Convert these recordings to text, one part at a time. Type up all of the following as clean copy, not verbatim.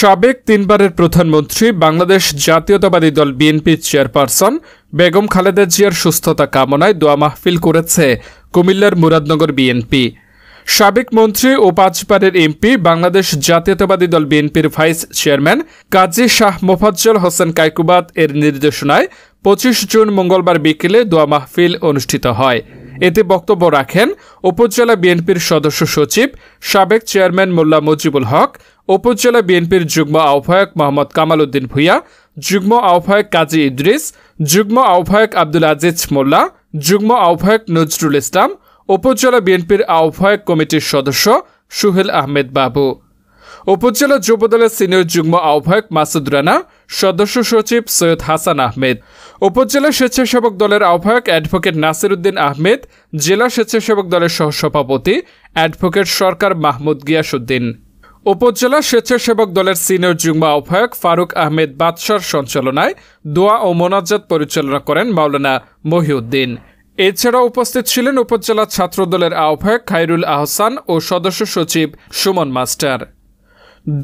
সাবেক তিনবারের প্রধানমন্ত্রী বাংলাদেশ জাতীয়তাবাদী দল বিএনপির চেয়ারপারসন বেগম খালেদা জিয়ার সুস্থতা কামনায় দোয়া মাহফিল করেছে কুমিল্লার মুরাদনগর বিএনপি। সাবেক মন্ত্রী ও 5 বারের এমপি বাংলাদেশ জাতীয়তাবাদী দল বিএনপির ভাইস চেয়ারম্যান কাজী শাহ মোফাজ্জল হোসেন কায়কুবাত এর নির্দেশনায় 25 জুন মঙ্গলবার বিকেলে দোয়া মাহফিল অনুষ্ঠিত হয়। এতে বক্তব্য রাখেন উপজেলা বিএনপির সদস্য সচিব সাবেক চেয়ারম্যান মোল্লা মুজিবুল হক, উপজেলা বিএনপির যুগ্ম আহ্বায়ক মোহাম্মদ কামাল উদ্দিন ভূঁইয়া, যুগ্ম আহ্বায়ক কাজী ইদ্রিস, যুগ্ম আহ্বায়ক আব্দুল আজিজ মোল্লা, যুগ্ম আহ্বায়ক নজরুল ইসলাম, উপজেলা বিএনপির আহ্বায়ক কমিটির সদস্য সুহেল আহমেদ বাবু, উপজেলা যুবদলের সিনিয়র যুগ্ম আহ্বায়ক মাসুদ রানা, সদস্য সচিব সৈয়দ হাসান আহমেদ, উপজেলা স্বেচ্ছাসেবক দলের আহ্বায়ক অ্যাডভোকেট নাসির উদ্দিন আহমেদ, জেলা স্বেচ্ছাসেবক দলের সহসভাপতি অ্যাডভোকেট সরকার মাহমুদ গিয়াসউদ্দিন, উপজেলা স্বেচ্ছাসেবক দলের সিনিয়র যুগ্ম আহ্বায়ক ফারুক আহমেদ বাদশার সঞ্চালনায় দোয়া ও মোনাজাত পরিচালনা করেন মাওলানা মহিউদ্দিন। এছাড়া উপস্থিত ছিলেন উপজেলা ছাত্রদলের আহ্বায়ক খায়রুল আহসান ও সদস্য সচিব সুমন মাস্টার।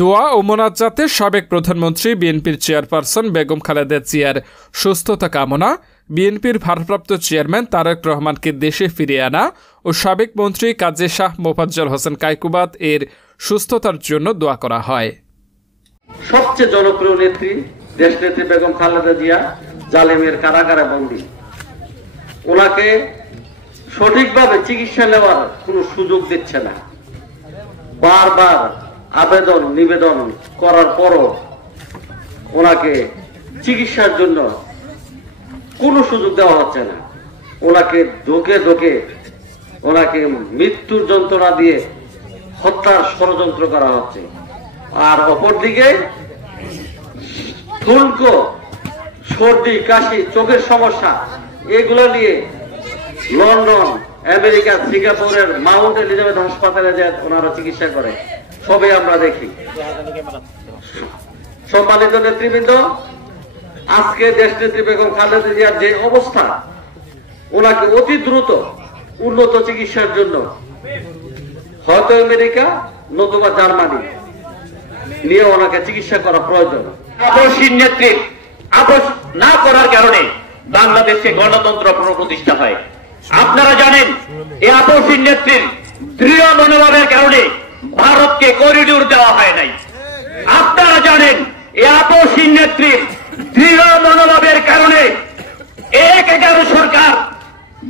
দোয়া ও মোনাজাতে সাবেক প্রধানমন্ত্রী বিএনপির চেয়ারপারসন বেগম খালেদা জিয়ার সুস্থতা কামনা, বিএনপির ভারপ্রাপ্ত চেয়ারম্যান তারেক রহমানকে দেশে ফিরিয়ে আনা ও সাবেক মন্ত্রী কাজী শাহ মোফাজ্জল হোসেন কায়কুবাত এর সুস্থতার জন্য দোয়া করা হয়। সবচেয়ে জনপ্রিয় নেত্রী দেশনেত্রী বেগম খালেদা জিয়া জালেমের কারাগারে বন্দী। ওনাকে সঠিকভাবে চিকিৎসা নেওয়ার কোনো সুযোগ দিচ্ছে না। বারবার আবেদন নিবেদন করার পরও ওনাকে চিকিৎসার জন্য কোনো সুযোগ দেওয়া হচ্ছে না। ওনাকে ধোকে ধোকে ওনাকে মৃত্যুর যন্ত্রণা দিয়ে হত্যার ষড়যন্ত্র করা হচ্ছে। আর অপরদিকে ঠুনকো, সর্দি, কাশি, চোখের সমস্যা এগুলো নিয়ে লন্ডন, আমেরিকা, সিঙ্গাপুরের মাউন্ট এলিজাবেথ হাসপাতালে যে ওনারা চিকিৎসা করে সবই আমরা দেখি। সম্মানিত নেতৃবৃন্দ, আজকে দেশনেত্রী বেগম খালেদা জিয়ার যে অবস্থা, ওনাকে অতি দ্রুত উন্নত চিকিৎসার জন্য হয়তো আমেরিকা নতুবা জার্মানি নিয়ে ওনাকে চিকিৎসা করা প্রয়োজন। আপসহীন নেত্রীর আপস না করার কারণে বাংলাদেশে গণতন্ত্র পুনঃপ্রতিষ্ঠা হয়। আপনারা জানেন এই আপসহীন নেত্রীর দৃঢ় মনোভাবের কারণে ভারতকে করিডোর দেওয়া হয় নাই। আপনারা জানেন এই আপসহীন নেত্রীর দৃঢ় মনোভাবের কারণে ১/১১ সরকার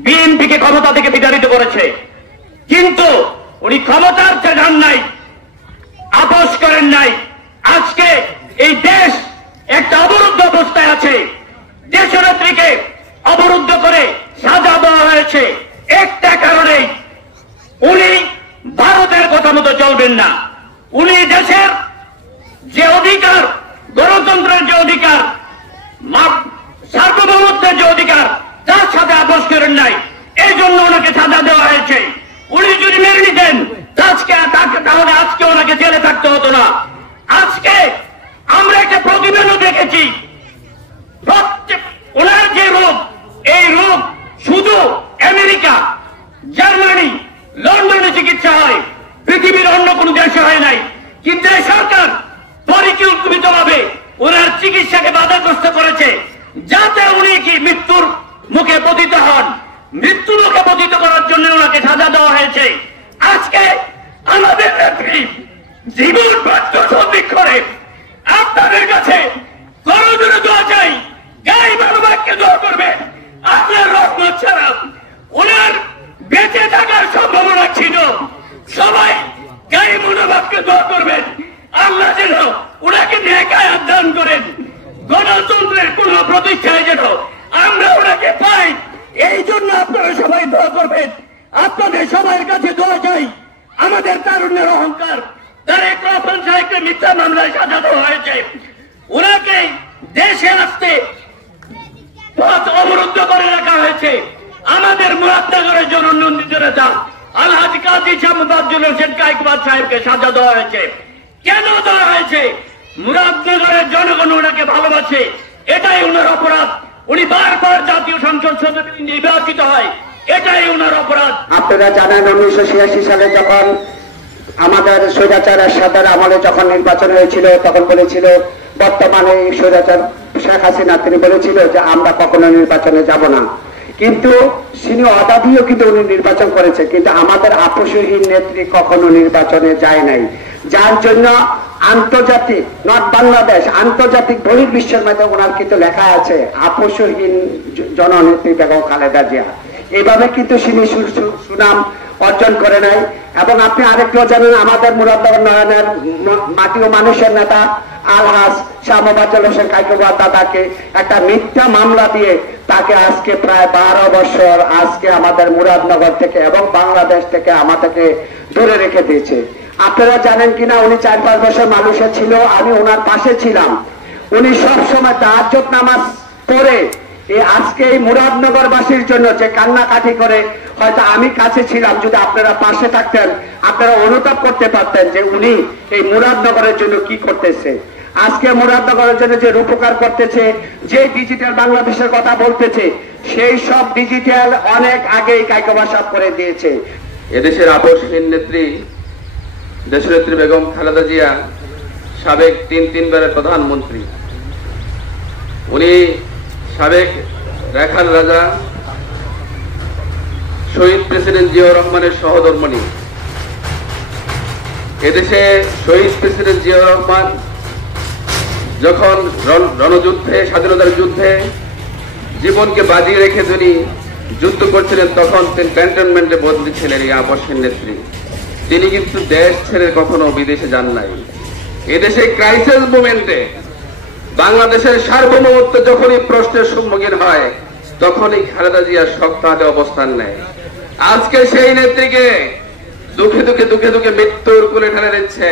বিএনপিকে ক্ষমতা থেকে বিতাড়িত করেছে। কিন্তু উনি ক্ষমতার চান নাই, আপোষ করেন নাই। আজকে এই দেশ একটা অবরুদ্ধ অবস্থায় আছে। দেশনেত্রীকে অবরুদ্ধ করে সাজা দেওয়া হয়েছে একটা কারণে, উনি ভারতের কথা মতো চলবেন না। উনি দেশের যে অধিকার, গণতন্ত্রের যে অধিকার, সার্বভৌমত্বের যে অধিকার, তার সাথে আপোষ করেন নাই। এই জন্য ওনাকে সাজা দেওয়া হয়েছে। উনি যদি মেনে নিতেন তাহলে আজকে ওনাকে জেলে থাকতে হতো না। আজকে আমরা একটা প্রতিবেদন দেখেছি, ওনার যে রোগ, এই রোগ শুধু আমেরিকা, জার্মানি, লন্ডনে চিকিৎসা হয়, পৃথিবীর অন্য কোন দেশে হয় নাই। কিন্তু এই সরকার পরিকল্পিতভাবে ওনার চিকিৎসাকে বাধাগ্রস্ত করেছে, যাতে উনি কি মৃত্যুর মুখে পতিত হন। মৃত্যু মুখে পতিত করার জন্য ওনাকে সাজা দেওয়া হয়েছে। আজকে আমাদের নেত্রী জীবন সন্দিক করে আপনাদের কাছে করজোড়ে দোয়া চাই, গায়ে মানবাকে দোয়া করবেন। আপনার রহমত ছাড়া ওনার বেঁচে থাকার সম্ভাবনা ছিল। সবাই গায়ে মনোভাবকে দোয়া করবেন, আল্লাহ যেন ওনাকে নেকায়াত দান করেন। গণতন্ত্রের কোন প্রতিষ্ঠায় যেন আমরা ওনাকে পাই, এই জন্য আপনারা সবাই দোয়া করবেন। আপনাদের সবার কাছে দোয়া চাই। আমাদের তারুণ্যের অহংকার তারেক রহমান সাহেবকে মিথ্যা মামলায় সাজা দেওয়া হয়েছে। ওনাকে দেশে আসতে পথ অবরুদ্ধ করে রাখা হয়েছে। আমাদের মুরাদনগরের জননন্দিত নেতা আলহাজ কাজী শাহ মোফাজ্জল হোসেন কায়কুবাত সাহেবকে সাজা দেওয়া হয়েছে। কেন দেওয়া হয়েছে? মুরাদনগরের জনগণ ওনাকে ভালোবাসে, এটাই ওনার অপরাধ। উনি বারবার জাতীয় সংসদ সদস্য নির্বাচিত হয়, এটাই ওনার অপরাধ। আপনারা জানেন 1986 সালে যখন আমাদের স্বৈরাচার এরশাদের আমলে যখন নির্বাচন হয়েছিল তখন বলেছিল, বর্তমানে স্বৈরাচার শেখ হাসিনা তিনি বলেছিল যে আমরা কখনো নির্বাচনে যাব না, কিন্তু তিনি অদাবিও কিন্তু উনি নির্বাচন করেছে, কিন্তু আমাদের আপোষহীন নেত্রী কখনো নির্বাচনে যায় নাই, যার জন্য আন্তর্জাতিক নট বাংলাদেশ আন্তর্জাতিক বহির্বিশ্বের মধ্যে ওনার কিন্তু লেখা আছে আপোষহীন জননেত্রী বেগম খালেদা জিয়া। এইভাবে কিন্তু তিনি সুনাম অর্জন করে নাই। এবং আপনি আরেকটিও জানেন, আমাদের মুরাদনগর নয়নের মাটি ও মানুষের নেতা আলহাজ শাহ মোবাজ্জেল হোসেন কাইকোবাদ দাদাকে একটা মিথ্যা মামলা দিয়ে তাকে আজকে প্রায় 12 বছর আজকে আমাদের মুরাদনগর থেকে এবং বাংলাদেশ থেকে আমাদেরকে দূরে রেখে দিয়েছে। আপনারা জানেন কিনা, উনি 4-5 বছর মানুষের ছিল, আমি ওনার পাশে ছিলাম। উনি সবসময় তাহাজ্জুদ নামাজ পড়ে আজকে এই মুরাদনগরবাসীর জন্য যে কান্নাকাটি করে, হয়তো আমি কাছে ছিলাম, যদি আপনারা পাশে থাকতেন আপনারা অনুতাপ করতে পারতেন যে উনি এই মুরাদনগরের জন্য কি করতেছে। আজকে মুরাদনগরের জন্য যে রূপকার করতেছে, যে ডিজিটাল বাংলাদেশের কথা বলতেছে, সেই সব ডিজিটাল অনেক আগেই কাইকোবা সাহেব করে দিয়েছে। এদেশের আপোষহীন নেত্রী দেশনেত্রী বেগম খালেদা জিয়া সাবেক তিনবারের প্রধানমন্ত্রী। উনি সাবেক রাখাল রাজা শহীদ প্রেসিডেন্ট জিয়াউর রহমানের সহধর্মিণী। এদেশে শহীদ প্রেসিডেন্ট জিয়াউর রহমান যখন রণযুদ্ধে, স্বাধীনতার যুদ্ধে জীবনকে বাজি রেখে তিনি যুদ্ধ করছিলেন, তখন তিনি ক্যান্টনমেন্টে বদলি ছিলেন এই আপোষহীন নেত্রী। তিনি কিন্তু দেশ ছেড়ে কখনো বিদেশে যান নাই। এদেশে ক্রাইসিস মোমেন্টে বাংলাদেশের সার্বভৌমত্ব যখনই প্রশ্নের সম্মুখীন হয়, তখনই খালেদা জিয়া শক্ত হাতে অবস্থান নেয়। আজকে সেই নেত্রীকে দুঃখে দুঃখে মৃত্যুর কোলে ঠেলে দিচ্ছে।